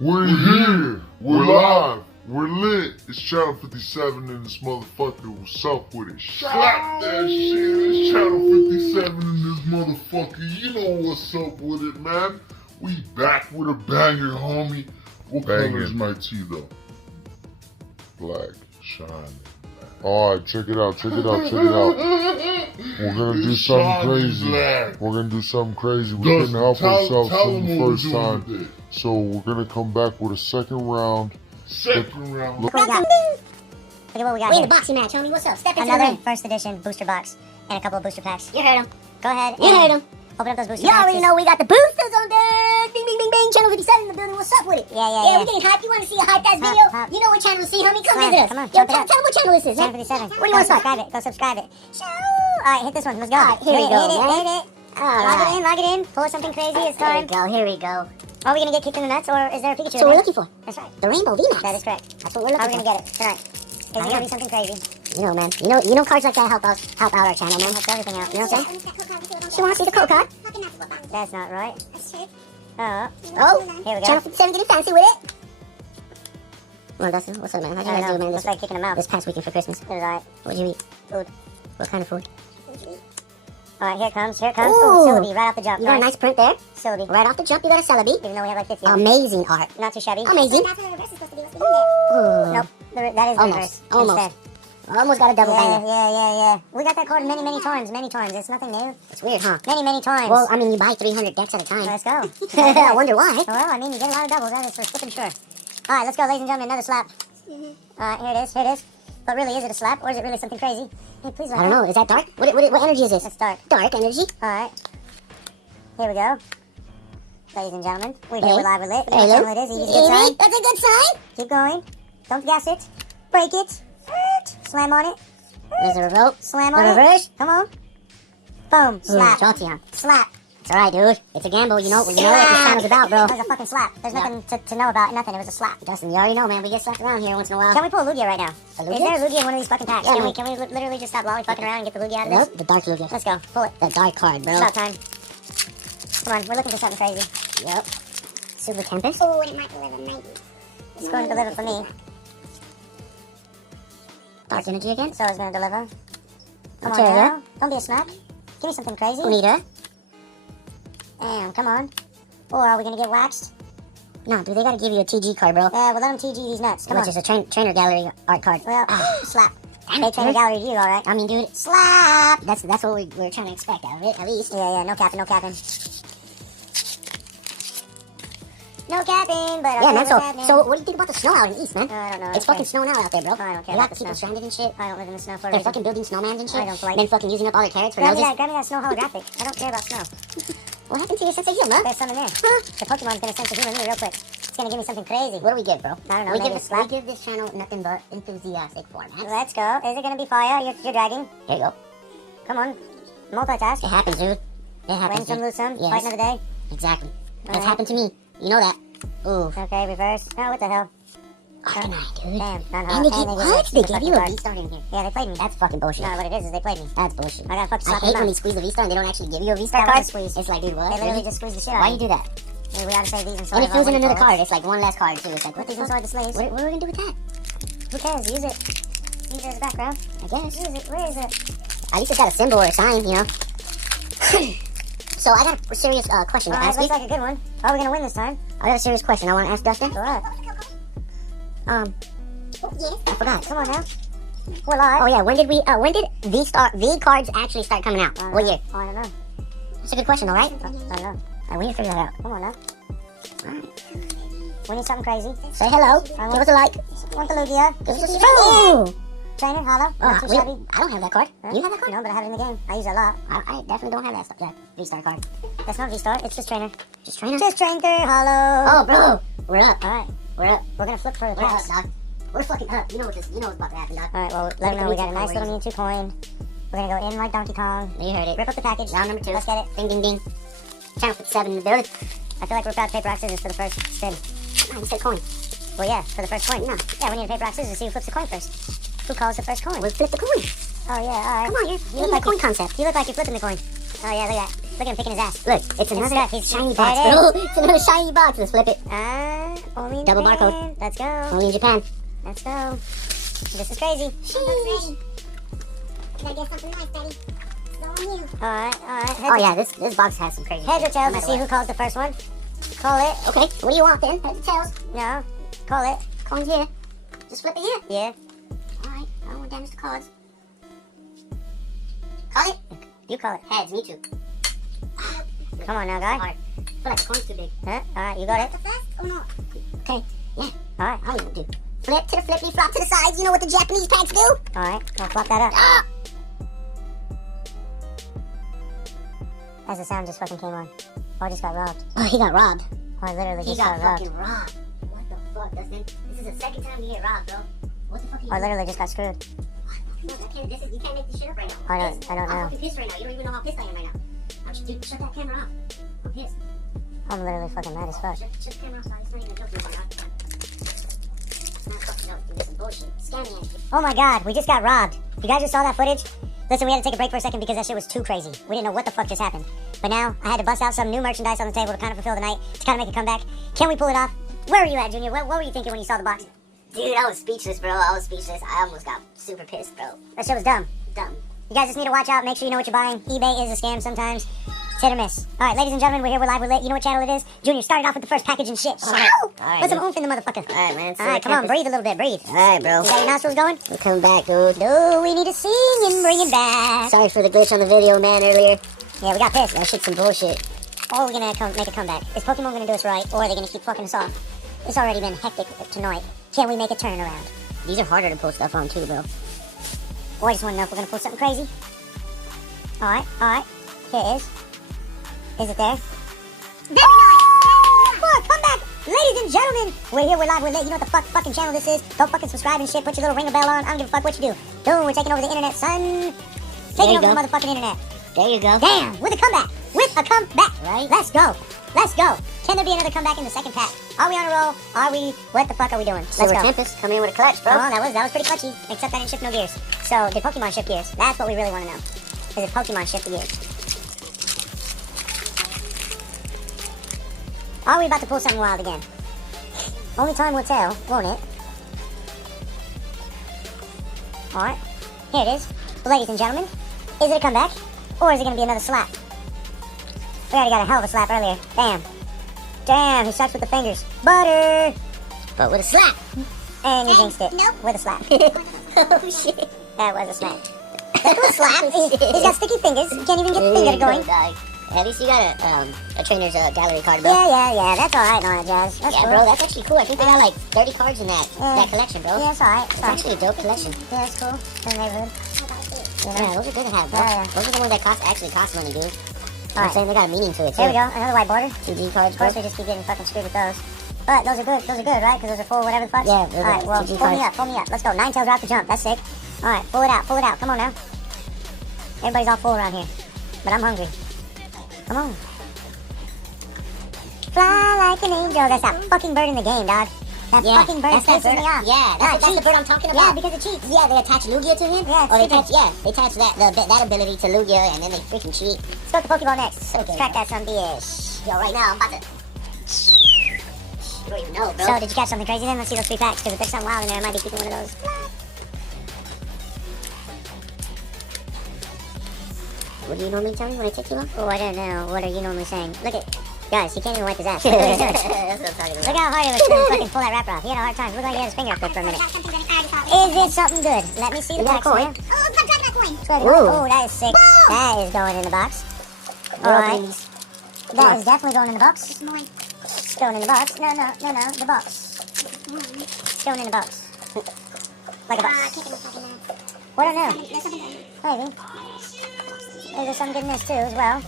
We're here. We're live. We're lit. It's Channel 57 in this motherfucker. What's up with it? Slap that shit. It's Channel 57 in this motherfucker. You know what's up with it, man. We back with a banger, homie. What color is my tea, though? Black. Shining. Alright, check it out. We're gonna do something crazy. We're gonna do something crazy. We couldn't help ourselves from the first time. So we're gonna come back with a second round. Look at what we got. We're in the boxing match, homie. What's up? Step into the ring. First edition booster box and a couple of booster packs. You heard him. Go ahead. You heard him. Open up those booster packs. You already know we got the boosters on deck. Bing, bing, bing, bing. Channel 57 in the building. What's up with it? Yeah, we're getting hyped. You want to see a hype-ass video? You know what channel to see, homie. Come visit us. Come on, yo, tell them what channel this is. Channel 57. What do you want to subscribe it? Go subscribe it. Alright, hit this one. Let's go. Alright, here we go. Hit it. Log it in. Pull something crazy. It's time. Here we go. Are we going to get kicked in the nuts, or is there a Pikachu? That's what we're looking for. That's right. The Rainbow VMAX. That is correct. That's what we're looking for. How are we going to get it tonight? Is it going to be something crazy? You know, man. You know cards like that help out our channel, man. Helps everything out. You know what I'm saying? She wants to see the code card. That's not right. Oh, here we go. Channel 57 getting fancy with it. Well, Dustin, what's up, man? How'd you guys do, man? It's like kicking them out. This past weekend for Christmas. It was alright. What'd you eat? Food. What kind of food? Alright, here it comes. Ooh, Celebi, right off the jump. You got a nice print there. Celebi. Right off the jump, you got a Celebi. Even though we have like 50. Amazing art. Not too shabby. Amazing. That's what the reverse is supposed to be. Nope. That is the reverse. Almost. Almost got a double banger. Yeah. We got that card many times. It's nothing new. It's weird, huh? Many times. Well, I mean, you buy 300 decks at a time. Let's go. I wonder why. Well, I mean, you get a lot of doubles. That is for flipping sure. Alright, let's go, ladies and gentlemen. Another slap. Alright, here it is. But really, is it a slap, or is it really something crazy? Hey, please. I don't know. Is that dark? What energy is this? That's dark. Dark energy. Alright. Here we go. Ladies and gentlemen, we're here, we're live, we're lit. You know what it is. Easy, good sign. That's a good sign. Keep going. Don't gas it. Break it. Slam on it. There's a revolt. Slam on it. Reverse. Come on. Boom. Slap. Slap. It's alright, dude. It's a gamble. You know what this channel's about, bro. That was a fucking slap. There's nothing to know about. Nothing. It was a slap. Justin, you already know, man. We get slapped around here once in a while. Can we pull a Lugia right now? Is there a Lugia in one of these fucking packs? Yeah, can we literally just stop lolly fucking around and get the Lugia out of this? Nope, the dark Lugia. Let's go. Pull it. The dark card, bro. It's about time. Come on. We're looking for something crazy. Yep. Super Tempest. Oh, it might deliver, maybe. It's going to deliver for me. Dark energy again? So it's going to deliver. Come on now. Don't be a smack. Give me something crazy. Bonita. Damn, come on. Or are we going to get waxed? No, dude, they got to give you a TG card, bro. Yeah, well, let them TG these nuts. Come on. Which is a trainer gallery art card. Well, slap. Hey, trainer gallery view, all right? I mean, dude, slap. That's what we're trying to expect out of it, at least. Yeah, no capping. No capping, but yeah, man. So what do you think about the snow out in the east, man? I don't know. It's fucking snowing out there, bro. I don't care. You got the people stranded and shit. I don't live in the snow for a reason. They're fucking building snowmans and shit. I don't like. Then fucking using up all their carrots for noses. Grab me that snow holographic. I don't care about snow. What happened to your sense of humor? There's some in there. Huh? The Pokemon's gonna sense of humor me real quick. It's gonna give me something crazy. What do we give, bro? I don't know. We give this channel nothing but enthusiastic format. Let's go. Is it gonna be fire? You're dragging. Here you go. Come on. Multitask. It happens, dude. It happens. Win some, lose some. Yes. Fight another day. Exactly. That's happened to me. You know that. Ooh. Okay, reverse. Oh, what the hell? Arcanine, dude. Damn, and they gave you a V-Star in here. Yeah, they played me. That's fucking bullshit. No, what it is they played me. That's bullshit. I gotta fucking slap them out. I hate when you squeeze the V-Star and they don't actually give you a V-Star card. It's like, dude, what? They literally just squeeze the shit out of me. Why you do that? Yeah, we gotta save these and Sword. And it fills in another card. It's like one less card, too. It's like, what these and Sword the Slaves? What are we gonna do with that? Who cares? Use it. Use it as a background. I guess. Use it. Where is it? At least it's got a symbol or a sign, you know? So I got a serious question to ask you. Looks like a good one. How are we gonna win this time? I got a serious question I want to ask Dustin. What? Yes. I forgot. Come on now. We're live. Oh yeah. When did V cards actually start coming out? What year? Oh, I don't know. That's a good question, all right? I don't know. Alright, we need to figure that out. Come on now. Alright. We need something crazy. Say hello. Give us a like. Want the Lugia? Give us a boom. Trainer, hollow. I don't have that card. Huh? You have that card? No, but I have it in the game. I use it a lot. I definitely don't have that stuff. Yeah, V-Star card. That's not V-Star. It's just trainer. Just trainer? Just trainer, hollow. Oh, bro. We're up. All right. We're up. We're going to flip for the pass. We're up, dog. We're fucking up. You know what's about to happen, dog. All right, well, let them know we got a nice little Mewtwo coin. We're going to go in like Donkey Kong. You heard it. Rip up the package. Round number 2. Let's get it. Ding, ding, ding. Channel 57 in the building. I feel like we're about to paper, rock, scissors for the first spin. No, you said coin. Well, yeah, for the first coin. No. Yeah, we need to paper, rock, scissors to see who flips the coin first. Who calls the first coin? We'll flip the coin. Oh, yeah, alright. Come on, you look like coin concept. You look like you're flipping the coin. Oh, yeah, look at that. Look at him picking his ass. Look, it's another shiny box, There it bro. It's another shiny box. Let's flip it. Only in Double Japan. barcode. Let's go. Only in Japan. Let's go. This is crazy. Sheesh. Can I get something nice, Daddy? It's all on you. Alright. Oh yeah, this box has some crazy. Heads or shit, tails, no let's matter see who calls the first one. Call it. what. Okay, what do you want then? Heads or tails? No. Call it. Coins here. Just flip it here. Yeah. Alright, I don't want to damage the cards. Call it? You call it. Heads, me too. Come on now, guy. Alright. I feel like the coin's too big. Huh? Alright, you got it. The first or not? Okay, yeah. Alright. I don't even do. Flip to the flippy, flop to the sides. You know what the Japanese packs do? Alright. I'll flop that up. Ah! As the sound just fucking came on. Oh, I just got robbed. Oh, he got robbed. Oh, I literally He just got got robbed. fucking robbed. What the fuck, Dustin? This is the second time you get robbed, bro. What the fuck are you I doing? literally just got screwed. No, you can't make this shit up right now. I don't know. I'm fucking pissed right now. You don't even know how pissed I am right now. Dude, shut that camera off. I'm pissed. I'm literally fucking mad as fuck. Shut the camera off, it's not even a joke anymore, dog. It's not a fucking joke. This is bullshit. Scammy ass shit. Oh my god, we just got robbed. You guys just saw that footage? Listen, we had to take a break for a second because that shit was too crazy. We didn't know what the fuck just happened. But now, I had to bust out some new merchandise on the table to kind of fulfill the night, to kind of make a comeback. Can we pull it off? Where were you at, Junior? What were you thinking when you saw the box? Dude, I was speechless, bro. I was speechless. I almost got super pissed, bro. That shit was dumb. Dumb. You guys just need to watch out. Make sure you know what you're buying. eBay is a scam sometimes. It's hit or miss. Alright, ladies and gentlemen, we're here, we're live, we're lit. You know what channel it is? Junior started off with the first package and shit. Alright. Ow! Alright, Put some dude. oomph in the motherfucker. Alright, man. Alright, come on, breathe a little bit, breathe. Alright, bro. You got your nostrils going? We're coming back, dude. No, we need to sing and bring it back. Sorry for the glitch on the video, man, earlier. Yeah, we got pissed. That shit's some bullshit. Or we're gonna make a comeback. Is Pokemon gonna do us right, or are they gonna keep fucking us off? It's already been hectic tonight. Can we make a turnaround? These are harder to pull stuff on, too, bro. Oh, I just wanna know if we're gonna pull something crazy. Alright. Here it is. Is it there? Very nice. Fuck, come back! Ladies and gentlemen, we're here, we're live, we're lit. You know what the fucking channel this is? Go fucking subscribe and shit. Put your little ringer bell on. I don't give a fuck what you do. Dude, we're taking over the internet, son. Taking over the motherfucking internet. There you go. Damn, with a comeback. With a comeback. Right? Let's go. Let's go. Can there be another comeback in the second pack? Are we on a roll? Are we? What the fuck are we doing? Let's Silver go. Tempest, come in with a clutch, bro. Oh, that was pretty clutchy. Except I didn't shift no gears. So, did Pokemon shift gears? That's what we really want to know. Is it Pokemon shift the gears? Are we about to pull something wild again? Only time will tell, won't it? Alright. Here it is. Ladies and gentlemen, is it a comeback? Or is it going to be another slap? We already got a hell of a slap earlier. Damn, he starts with the fingers. Butter! But with a slap. And you jinxed it. Nope. With a slap. Oh, shit. That was a slap. That was a slap. He's got sticky fingers. Can't even get the finger going. At least you got a trainer's gallery card, bro. Yeah. That's alright and all that jazz. That's Yeah, cool. bro, that's actually cool. I think they got like 30 cards in that collection, bro. Yeah, it's alright. It's actually a dope collection. Yeah, it's cool. It's in the neighborhood. Yeah, those are good to have, bro. Yeah. Those are the ones that actually cost money, dude. Alright. I'm saying they got a meaning to it, too. There we go. Another white border. 2G cards, Of bro. course, we just keep getting fucking screwed with those. But those are good. Those are good, right? Because those are full whatever the fuck. Yeah, those are Alright, well, 2G pull me cards. up. Pull me up. Let's go. Nine tails are out the jump. That's sick. Alright, pull it out. Pull it out. Come on now. Everybody's all full around here. But I'm hungry. Come on. Fly like an angel. That's that fucking bird in the game, dog. That fucking bird pisses me off. Yeah, that's the bird I'm talking Yeah, about. because it cheats. Yeah, they attach Lugia to him. Yeah, it's or they stupid. attach that ability to Lugia, and then they freaking cheat. Let's go to Pokeball next. Okay. Crack that some bitch. Yo, right now I'm about to. You don't even know, bro. So, did you catch something crazy then? Let's see those 3 packs, because if there's something wild in there, I might be keeping one of those. What do you normally tell me when I take you off? Oh, I don't know. What are you normally saying? Look at... Guys, he can't even wipe his ass. Look at what he's doing. That's what I'm talking Look about. how hard it was to fucking pull that wrapper off. He had a hard time. Looked like he had his finger up there for a minute. Got something good. I already saw it. Is it something good? Let me see the We got a packs, coin. man. Oh, look, got that coin. Ooh. Oh, that is sick. Boom. That is going in the box. We're Alright. opening these. That is definitely going in the box. It's mine. It's going in the box. No, the box. It's going in the box. Like a I box. can't get my fucking Well, I don't know. There's something good. Maybe. Maybe there's some good in this too as well.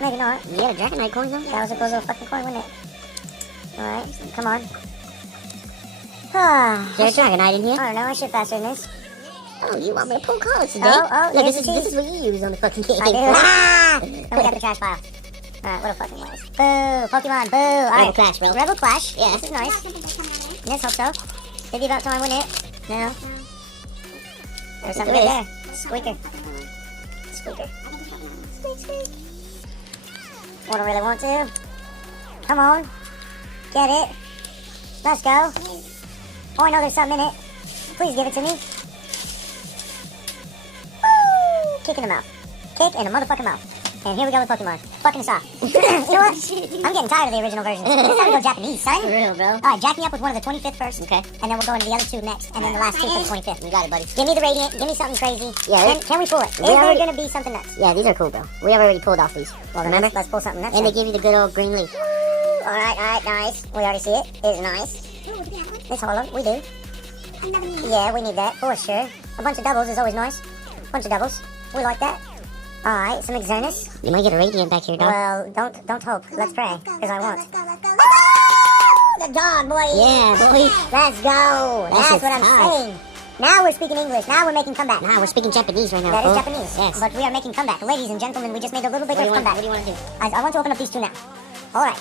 Maybe not. You got a Dragonite coin, though? That was a cool little fucking coin, wasn't it? Alright, come on. Ah, Is there a Dragonite in here? I don't know, I shit faster than this. Oh, you want me to pull cards today? Oh, Look, here's this the is what you use on the fucking game. I do. Ah! And we got the trash pile. Alright, what a fucking waste. Boo! Pokemon, boo! Alright. Rebel Clash, bro. Rebel Clash. Yeah. This is nice. Something good coming out of it. Let's hope so. It'd be about time, wouldn't it? No. There's something There good is. there. Squeaker. Squeaker. I think it's coming out. I don't really want to. Come on. Get it. Let's go. Oh, I know there's something in it. Please give it to me. Woo! Kick in the mouth. Kick in the motherfucking mouth. And here we go with Pokemon. Fucking soft. You know what? I'm getting tired of the original version. It's time to go Japanese, son. For real, bro. Alright, jack me up with one of the 25th first. Okay. And then we'll go into the other two next. And then the last two for the 25th. You got it, buddy. Give me the Radiant. Give me something crazy. Yeah. Can we pull it? Is there going to be something nuts? Yeah, these are cool, bro. We have already pulled off these. Well, then let's pull something nuts. And they give you the good old green leaf. Alright, nice. We already see it. It's nice. It's hollow. We do. Yeah, we need that for sure. A bunch of doubles is always nice. Bunch of doubles. We like that. Alright, some Exernus. You might get a Radiant back here, dog. Well, don't hope. Let's pray, because I won't. The dog, boy. Yeah, boy. Let's go. That's shit's what I'm tight. saying. Now we're speaking English. Now we're making comeback. Nah, we're speaking Japanese right now, That bro. is Japanese. Yes. But we are making comeback. Ladies and gentlemen, we just made a little bit of comeback. What do you want to do? I want to open up these two now. Alright.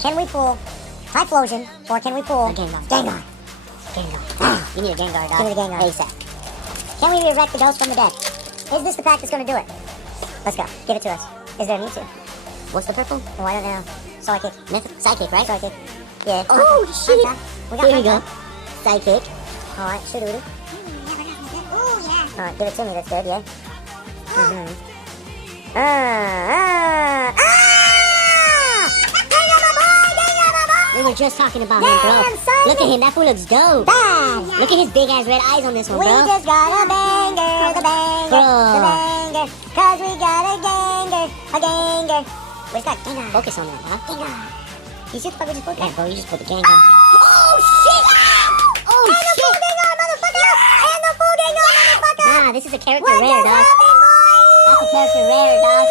Can we pull Typhlosion, or can we pull Gengar. Gengar? You need a Gengar, dog. Give me the Gengar. ASAP. Can we resurrect the ghost from the dead? Is this the pack that's going to do it? Let's go. Give it to us. Is there a Mewtwo? What's the purple? Oh, I don't know. Psychic. Psychic, right? Psychic. Yeah. Oh, shit. We got Here we go. Contact. Psychic. Alright, shoot it. Oh, yeah. Alright, give it to me. That's good, yeah. We were just talking about him, bro. Damn, son. Look at him. That fool looks dope. Bad. Look at his big ass red eyes on this one, We bro. just got a banger, the banger, Bro. the banger, cause we got a ganger, a ganger. We just got Gengar. Focus on that, huh? Gengar. You see what the fuck we just put Yeah, that? bro, you just put the Gengar. Oh shit! Oh, And the full shit. Gengar, motherfucker! And the full Gengar, motherfucker! Nah, this is a character What rare, just dog. happened, boy? That's a character rare, dog.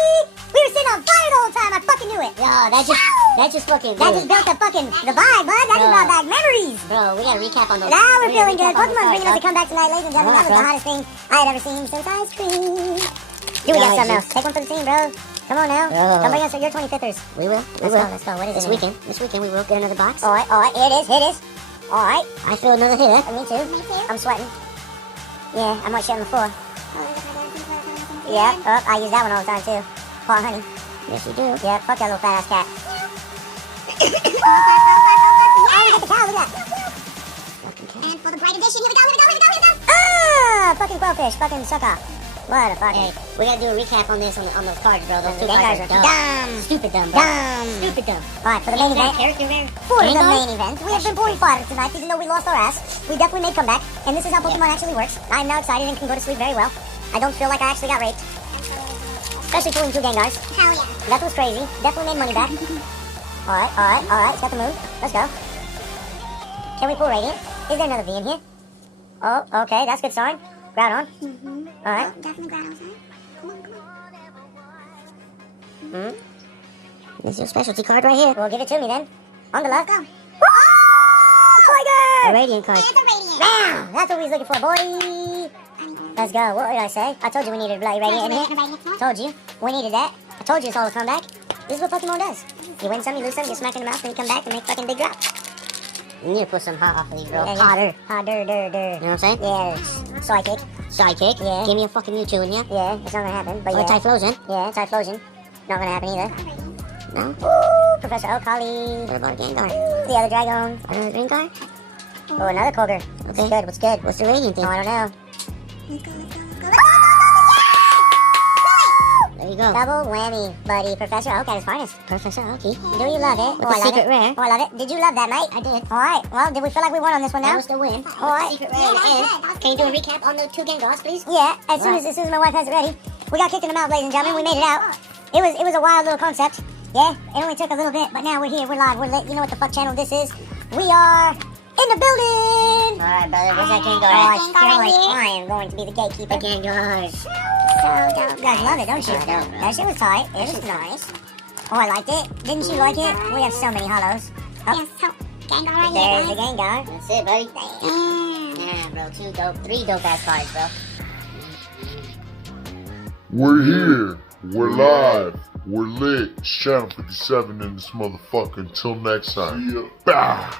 We were sitting on fire the whole time. I fucking knew it. Yo, that just fucking That good. just built the vibe, bud. That just brought back memories. Bro, we gotta recap on those. Now we're we gotta feeling good. recap on those Pokemon's bringing us a cards, comeback tonight, ladies and gentlemen. That was the Alright, hottest thing I had ever seen since ice cream. Do we got Nice. something else? Take one for the team, bro. Come on now. Bro. Come bring us your 25thers. dog. We will. Let's go. What is This it? weekend. This weekend we will get another box. Alright. Here it is. Alright. I feel another hitter. Me too. Me too. I'm sweating. Yeah, I might shit on the floor. Yeah. Oh, I use that one all the time too. Paw honey. Yes, you do. Yeah, fuck that little fat ass cat. Oh, we got the cow. Look at that. And for the bright edition, here we go. Ah, fucking quillfish. Fucking suck off. What a fucking. Hey, we gotta do a recap on this on those cards, bro. Those two Gengars cards are are dumb. dumb. Stupid dumb, bro. Dumb. Stupid dumb. Alright, for the main event. Character rare. For the Gengar? main event, we have been pouring fodder tonight, even though we lost our ass. We definitely made comeback, and this is how Pokemon actually works. I am now excited and can go to sleep very well. I don't feel like I actually got raped, especially pulling two Gengars. Hell yeah. That was crazy. Definitely made money back. Alright. Let's get the move. Let's go. Can we pull Radiant? Is there another V in here? Oh, okay, that's a good sign. Groudon. Alright. Oh, definitely Groudon, son. This is your specialty card right here. Well, give it to me then. On the left. Go. Oh, A Tiger! Radiant card. It's a Radiant. Bam! That's what we was looking for, boy. Let's go. What did I say? I told you we needed a bloody Radiant in here. Told you. We needed that. I told you it's all a comeback. This is what Pokemon does. You win some, you lose some, you smack in the mouth, then you come back and make fucking big drops. You need to put some hot off of these, bro. Yeah, Hotter. Hotter. You know what I'm saying? Yeah, it's Psychic. Sidekick. Yeah. Give me a fucking Mewtwo in ya. Yeah, it's not gonna happen, but Or yeah. Typhlosion. Yeah, Typhlosion. Not gonna happen either. No? Ooh, Professor Okali. What about a Gengar? The other Dragon. Another green card? Oh, another Koger. Okay. What's good? What's the Radiant thing? Oh, I don't know. Let's go. There you go. Double whammy, buddy. Professor Oak at his finest. Professor Oaky. Do you love it? With Oh, the I love secret it. rare. Oh, I love it. Did you love that, mate? I did. Alright, well, did we feel like we won on this one That now? was the win. Alright. Secret rare at the end. Can you do a recap on the two Gengars, please? Yeah, as soon as my wife has it ready. We got kicked in the mouth, ladies and gentlemen. We made it out. It was a wild little concept. Yeah, it only took a little bit, but now we're here. We're live. We're lit. You know what the fuck channel this is? We are in the building. Alright, brother. Where's that Gengar Oh, I at? feel like I am going to be the gatekeeper. The Gengar. So dope. You guys love it, don't you? I don't, bro. That shit was tight. It was nice. Oh, I liked it. Didn't you like it? We have so many hollows. Oh, Yes, so Gengar right there's the here, guys. Gengar. That's it, buddy. Damn. Yeah, bro. 3 dope ass cards, bro. We're here. We're live. We're lit. It's Channel 57 in this motherfucker. Until next time. Bah!